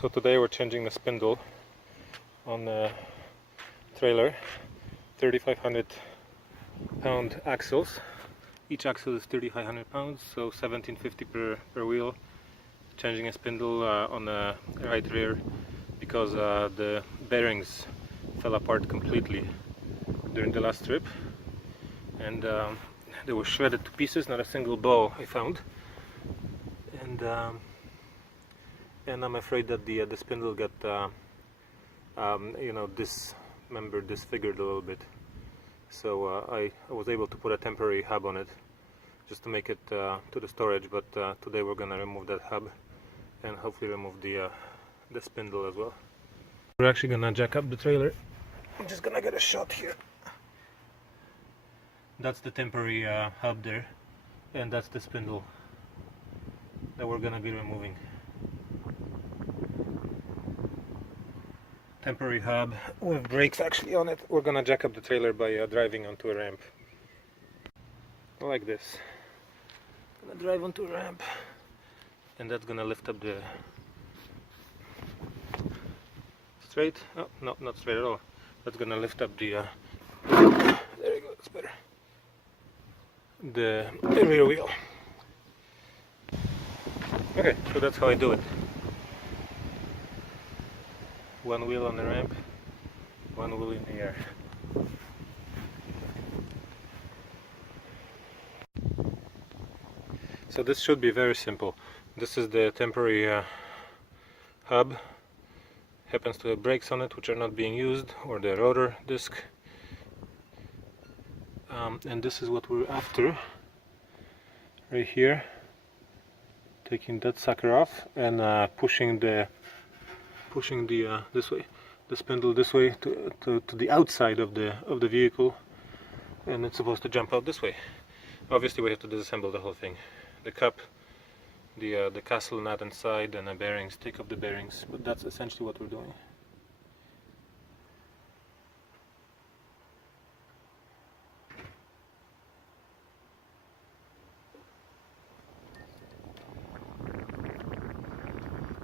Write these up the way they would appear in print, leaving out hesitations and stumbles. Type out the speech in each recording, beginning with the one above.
So today we're changing the spindle on the trailer. 3,500 pound axles. Each axle is 3,500 pounds, so 1,750 per wheel. Changing a spindle on the right rear because the bearings fell apart completely during the last trip, and they were shredded to pieces. Not a single bow I found, and I'm afraid that the spindle got disfigured a little bit. So I was able to put a temporary hub on it just to make it to the storage, but today we're gonna remove that hub and hopefully remove the spindle as well. We're actually gonna jack up the trailer. I'm just gonna get a shot here. That's the temporary hub there, and that's the spindle that we're gonna be removing. Temporary hub with brakes actually on it. We're gonna jack up the trailer by driving onto a ramp like this. Gonna drive onto a ramp, and that's gonna lift up the straight. Oh, no, not straight at all. That's gonna lift up the there you go, that's better. The rear wheel. Okay, so that's how I do it. One wheel on the ramp, one wheel in the air. So this should be very simple. This is the temporary hub. Happens to have brakes on it which are not being used, or the rotor disc. And this is what we're after right here. Taking that sucker off and pushing the this way, the spindle this way to the outside of the vehicle, and it's supposed to jump out this way. Obviously we have to disassemble the whole thing. The cup, the castle nut inside, and the bearings, take off the bearings, but that's essentially what we're doing.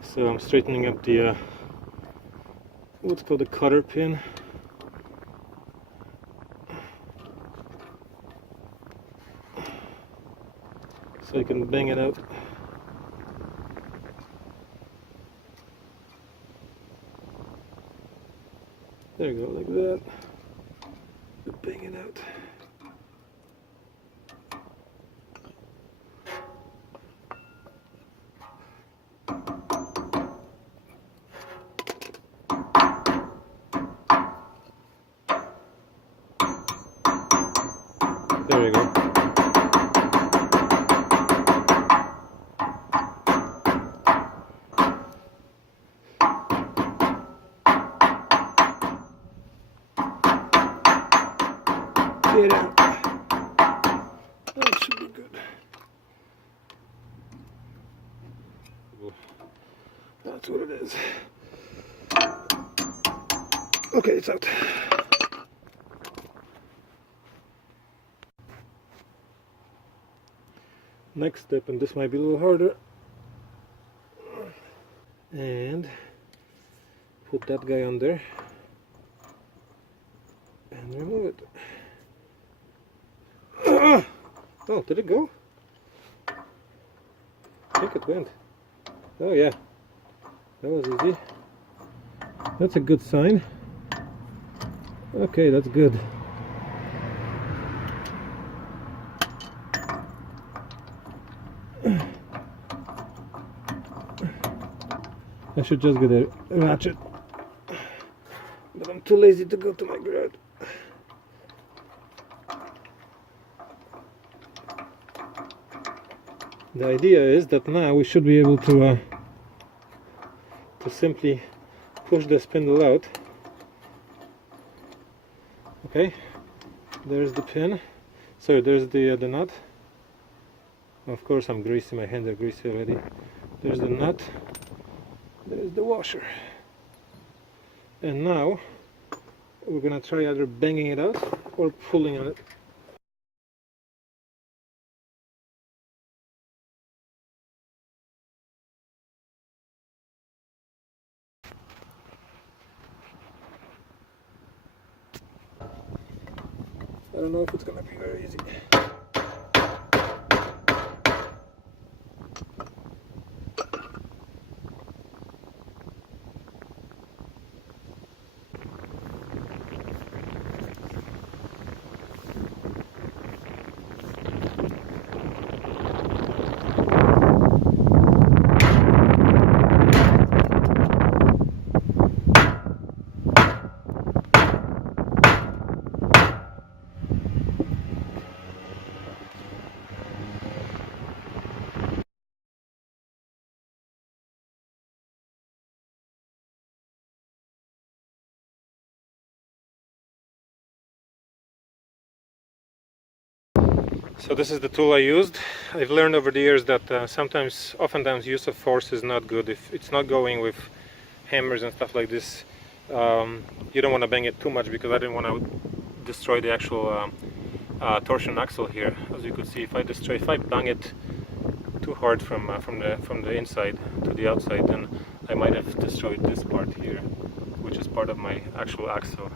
So I'm straightening up the what's called a cotter pin. So I can bang it out. There you go, like that. Bang it out. There we go. Get out. That should be good. That's what it is. Okay, it's out. Next step, and this might be a little harder, and put that guy on there and remove it. Oh, did it go? I think it went. Oh yeah, that was easy. That's a good sign. Okay, that's good. I should just get a ratchet, but I'm too lazy to go to my garage. The idea is that now we should be able to simply push the spindle out. Okay, there's the pin. So there's the nut. Of course, I'm greasy. My hands are greasy already. There's the nut. There's the washer. And now we're gonna try either banging it out or pulling on it. I don't know if it's gonna be very easy. So this is the tool I used. I've learned over the years that oftentimes use of force is not good. If it's not going with hammers and stuff like this, you don't want to bang it too much, because I didn't want to destroy the actual torsion axle here. As you could see, if I bang it too hard from the inside to the outside, then I might have destroyed this part here, which is part of my actual axle.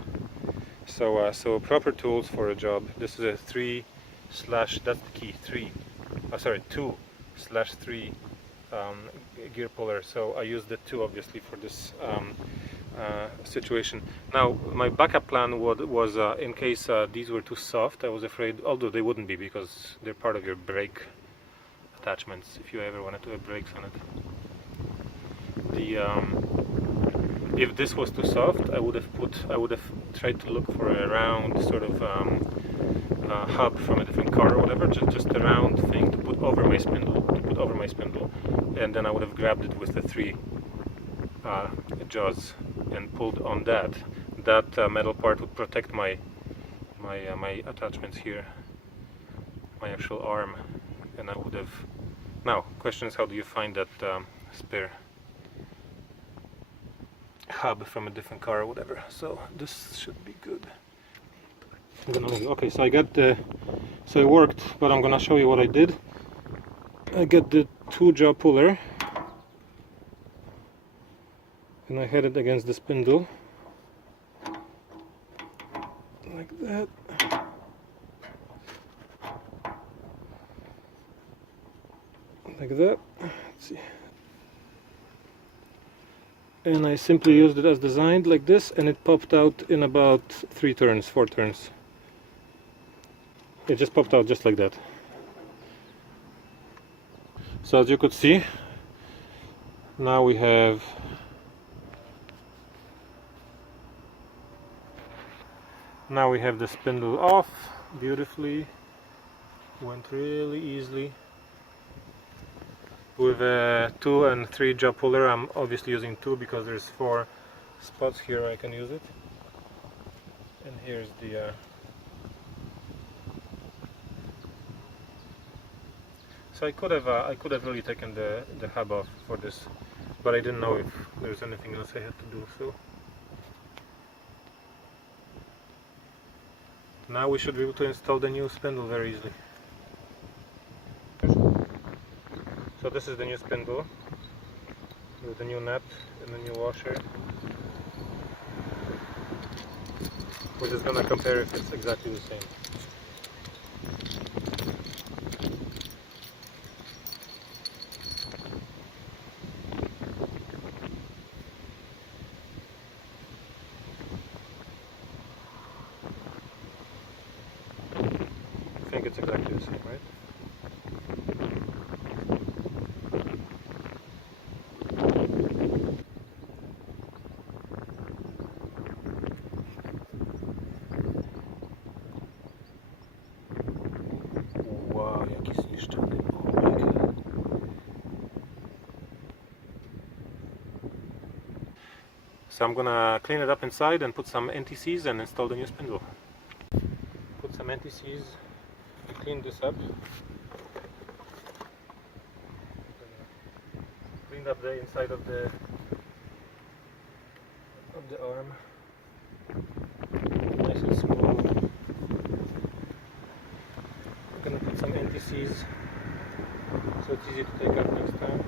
So proper tools for a job. This is a 2/3 gear puller. So I used the 2 obviously for this situation. Now my backup plan was in case these were too soft, I was afraid, although they wouldn't be because they're part of your brake attachments if you ever wanted to have brakes on it. If this was too soft, I would have tried to look for a round sort of hub from a different car or whatever, just a round thing to put over my spindle, and then I would have grabbed it with the 3 jaws and pulled on that. That metal part would protect my attachments here, my actual arm, and I would have. Now, question is, how do you find that spare hub from a different car or whatever? So this should be good. Okay, so I got so it worked, but I'm gonna show you what I did. I got the 2-jaw puller and I had it against the spindle like that. Like that. Let's see. And I simply used it as designed, like this, and it popped out in about 4 turns. It just popped out just like that. So as you could see, now we have the spindle off beautifully. Went really easily. With a 2 and 3 jaw puller, I'm obviously using 2 because there's 4 spots here I can use it. And here's the so I could have really taken the hub off for this, but I didn't know if there's anything else I had to do. So now we should be able to install the new spindle very easily. So this is the new spindle with the new nut and the new washer. We're just gonna compare if it's exactly the same. I think it's exactly the same, right? Wow, jaki zniszczony błąd. So I'm gonna clean it up inside and put some NTCs and install the new spindle. Put some NTCs and clean this up. Cleaned up the inside of the arm. Nice and smooth. I'm gonna put some NTCs so it's easy to take up next time.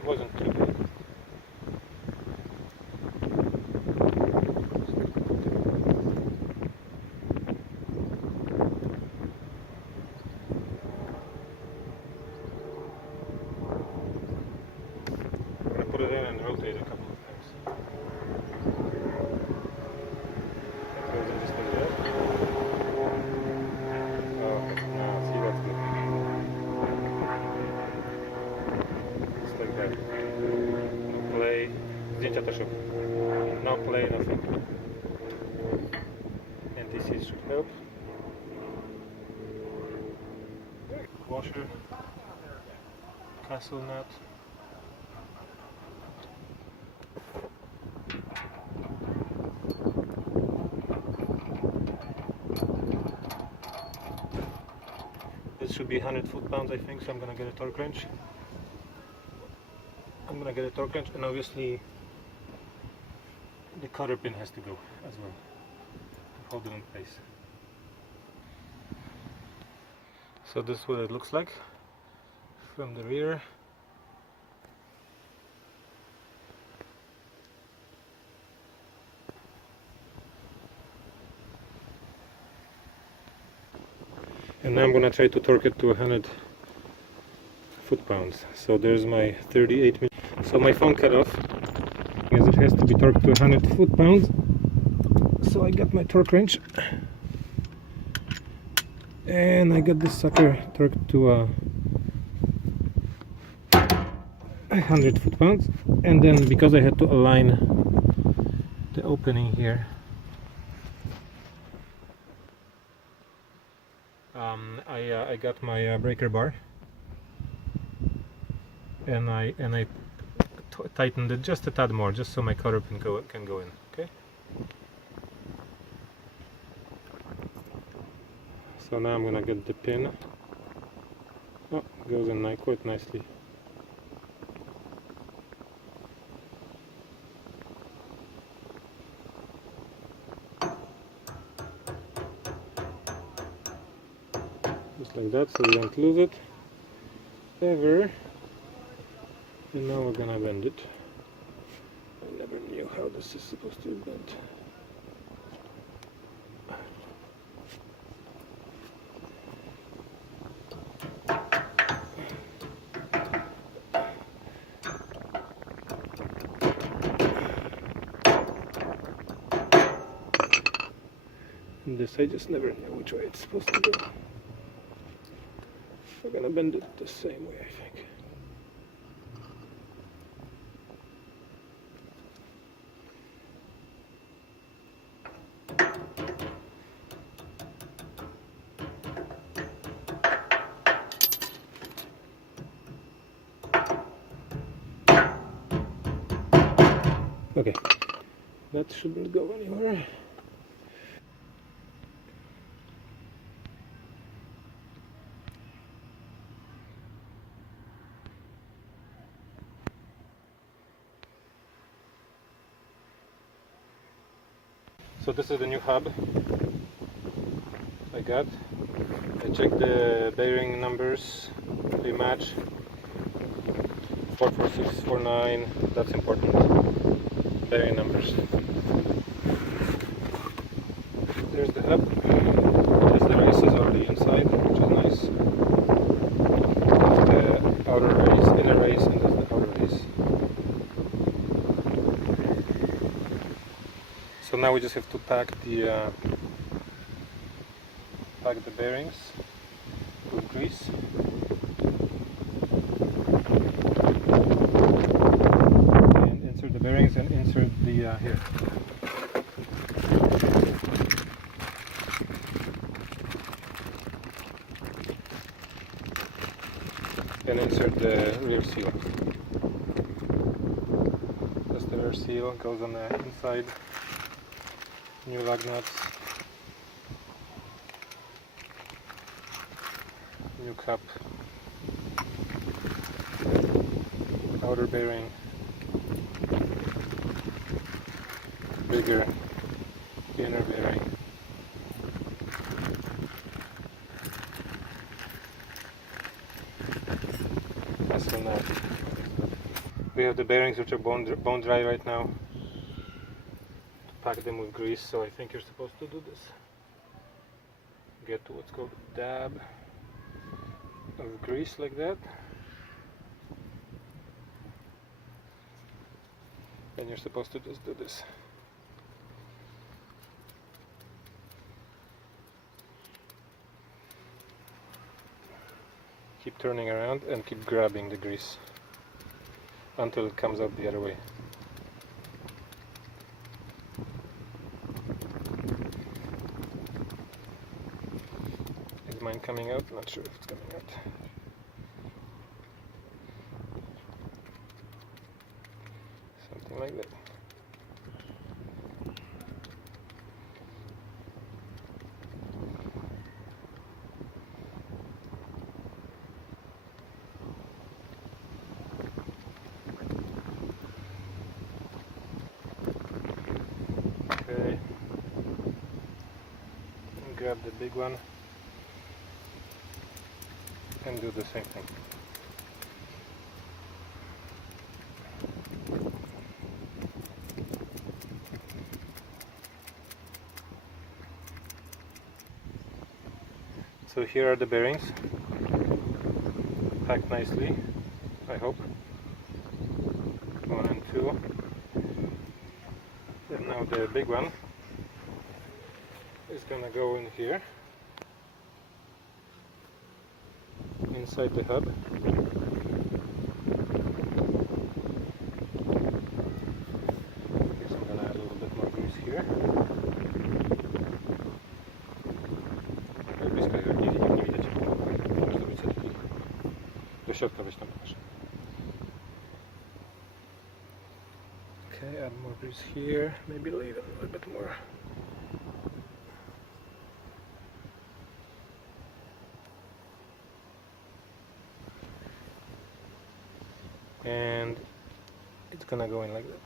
It wasn't too bad. shock. No play, nothing. NTC should help. Washer, castle nut. This should be 100 foot-pounds, I think, so I'm gonna get a torque wrench. And obviously the cotter pin has to go as well to hold it in place. So this is what it looks like from the rear. And now I'm gonna try to torque it to 100 foot-pounds. So there's my 38 mm. So my phone cut off because it has to be torqued to 100 foot-pounds. So I got my torque wrench and I got this sucker torqued to 100 foot-pounds. And then because I had to align the opening here, I got my breaker bar and I tightened it just a tad more, just so my cotter pin can go in. Okay. So now I'm gonna get the pin. Oh, goes in quite nicely. Just like that, so we don't lose it ever. And now we're gonna bend it. I never knew how this is supposed to be bent. And this I just never knew which way it's supposed to go. We're gonna bend it the same way, I think. Okay, that shouldn't go anywhere. So this is the new hub I got. I checked the bearing numbers, they match. 44649, that's important. Bearing numbers. There's the hub. There's the races already inside, which is nice. There's the outer race, inner race, and there's the outer race. So now we just have to pack the bearings with grease. And insert the bearings and insert the here. Then insert the rear seal. That's the rear seal, goes on the inside. New lug nuts, new cap, outer bearing, bigger inner bearing, castle nut. We have the bearings which are bone dry right now. Pack them with grease, so I think you're supposed to do this. Get to what's called a dab of grease like that. Then you're supposed to just do this. Keep turning around and keep grabbing the grease until it comes out the other way. Is mine coming out? Not sure if it's coming out. Something like that. Okay. And grab the big one and do the same thing. So here are the bearings, packed nicely, I hope. 1 and 2. And now the big one is gonna go in here, inside the hub. Guess I'm gonna add a little bit more grease here. Do środka weź tam proszę. Okay, add more grease here, maybe leave a little bit more. And it's gonna go in like that.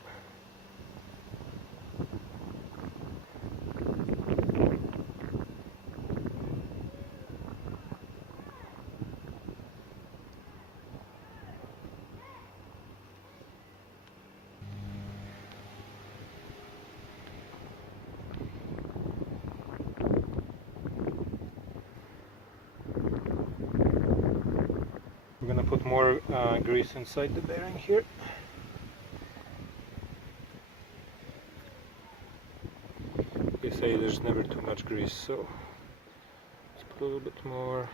I'm gonna put more grease inside the bearing here. They say there's never too much grease, so let's put a little bit more.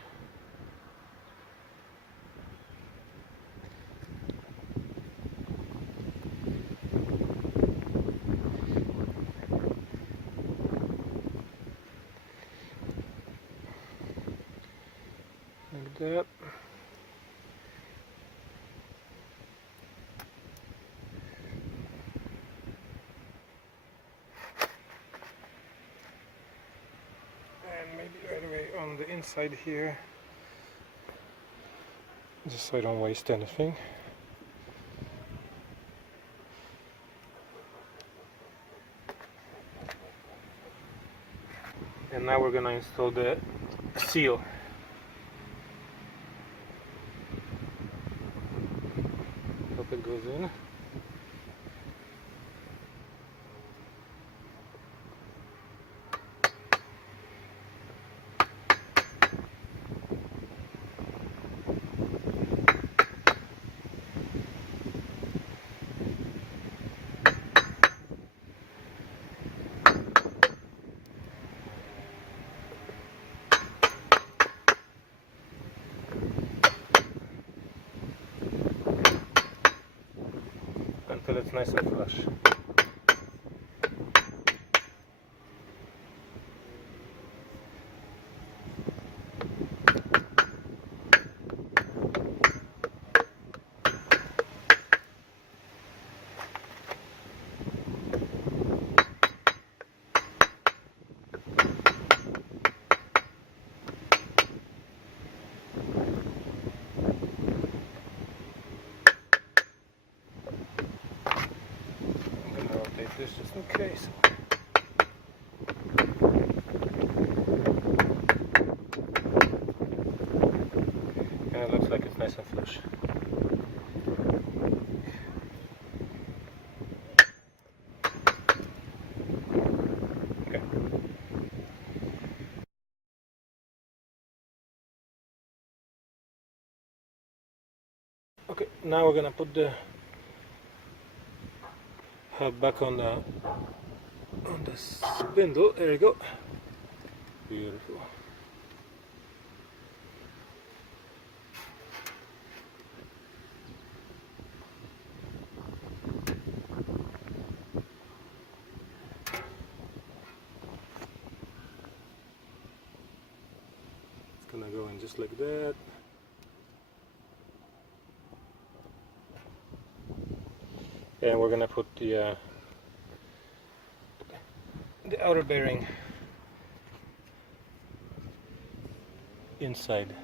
Like that. Maybe right away on the inside here, just so I don't waste anything. And now we're gonna install the seal. Hope it goes in. Until it's nice and flush. This just in case. And it looks like it's nice and flush. Okay. Okay, now we're gonna put the hub back on the spindle. There you go. Beautiful. gonna go in just like that. And we're gonna put the outer bearing inside.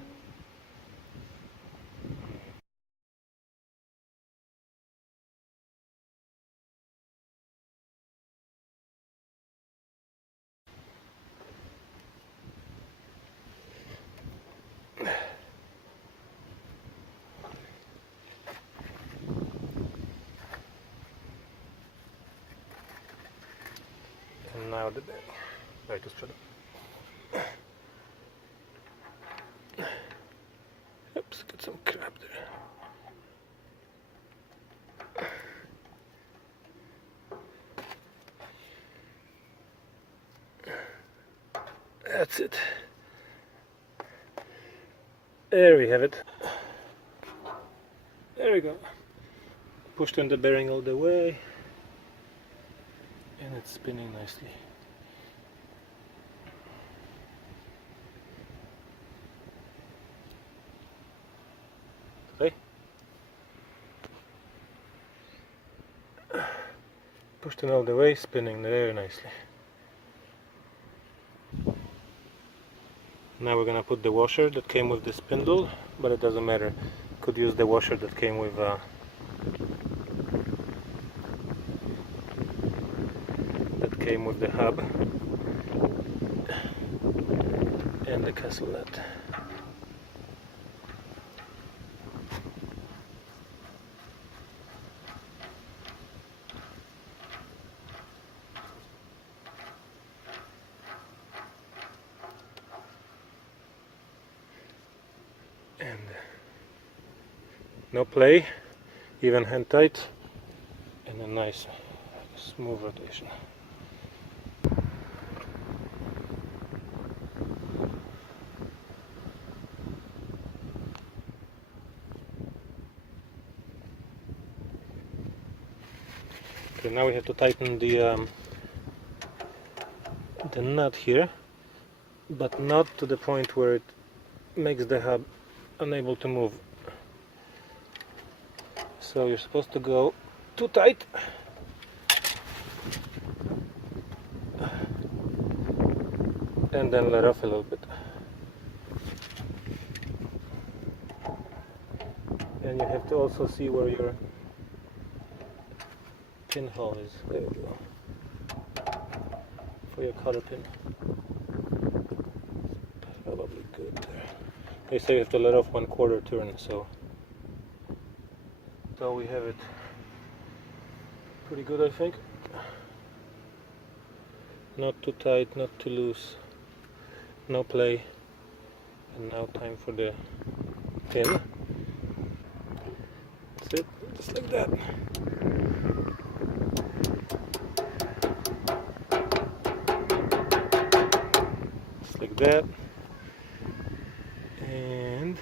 And now the bearing. Right, just try to. Oops, got some crap there. That's it. There we have it. There we go. Pushed in the bearing all the way, and it's spinning nicely. Okay. Pushed in all the way, spinning very nicely. Now we're gonna put the washer that came with the spindle, but it doesn't matter. Could use the washer that came with the hub and the castle nut. And no play, even hand tight, and a nice smooth rotation. Okay, now we have to tighten the nut here, but not to the point where it makes the hub unable to move. So you're supposed to go too tight and then let off a little bit. And you have to also see where your pinhole is. There you go. For your cotter pin. Probably good there. They say you have to let off 1/4 turn, so we have it pretty good, I think. Not too tight, not too loose, no play. And now time for the pin. That's it, just like that. Just like that. And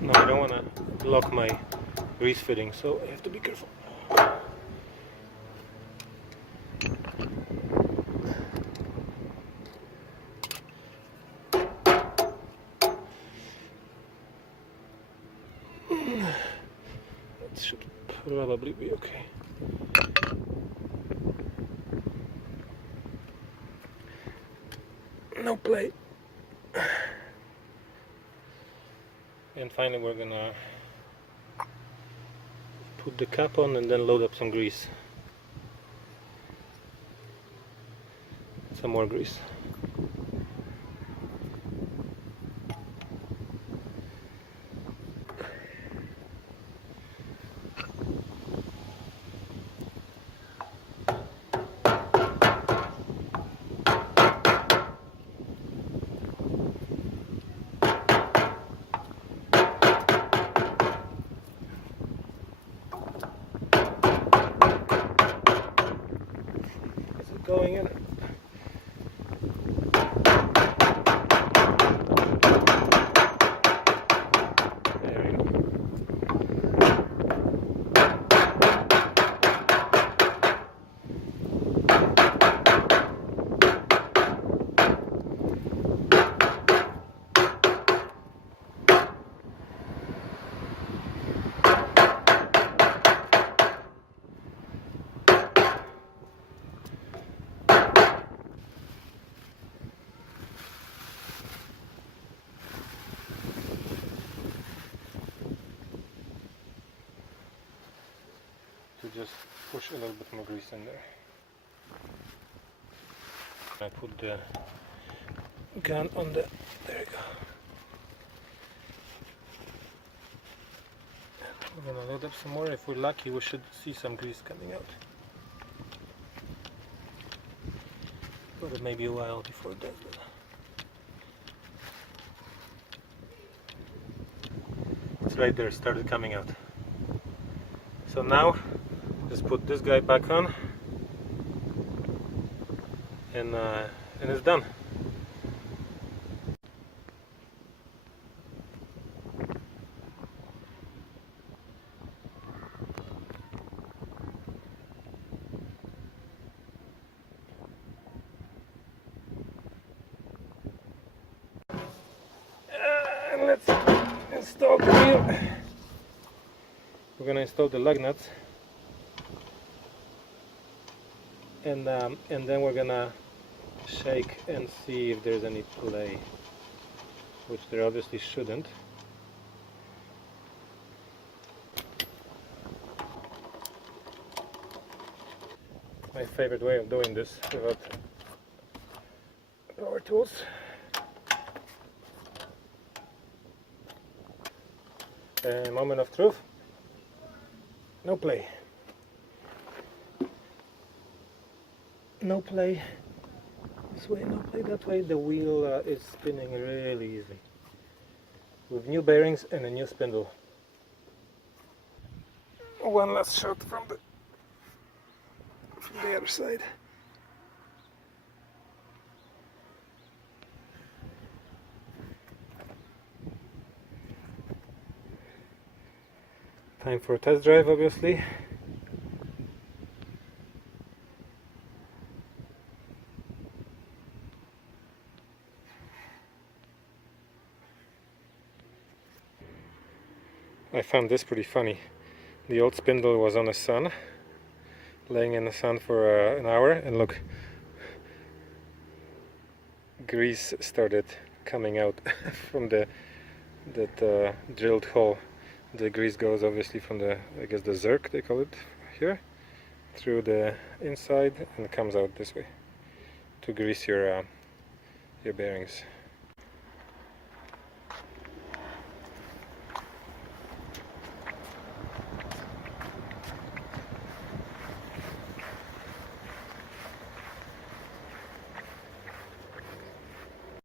no, I don't want to block my grease fitting, so I have to be careful. That should probably be okay. No play. And finally we're gonna put the cap on and then load up some grease. Some more grease. Going in. just push a little bit more grease in there. I put the gun on the, there you go. We're gonna load up some more. If we're lucky, we should see some grease coming out. But it may be a while before it does that. It's right there, started coming out. So now, just put this guy back on, and it's done. Let's install the wheel. We're gonna install the lug nuts, and then we're gonna shake and see if there's any play, which there obviously shouldn't. My favorite way of doing this without power tools. Moment of truth. No play. No play this way, no play that way. The wheel is spinning really easily with new bearings and a new spindle. One last shot from the other side. Time for a test drive, obviously. I found this pretty funny. The old spindle was on the sun, laying in the sun for an hour, and look, grease started coming out from that drilled hole. The grease goes obviously from the, I guess the zerk they call it here, through the inside and comes out this way to grease your bearings.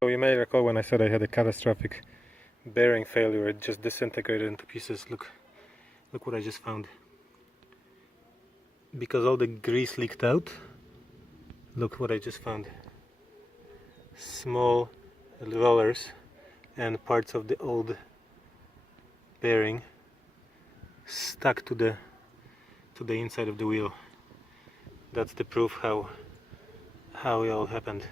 So you may recall when I said I had a catastrophic bearing failure, it just disintegrated into pieces. Look what I just found. Because all the grease leaked out, look what I just found. Small rollers and parts of the old bearing stuck to the inside of the wheel. That's the proof how it all happened.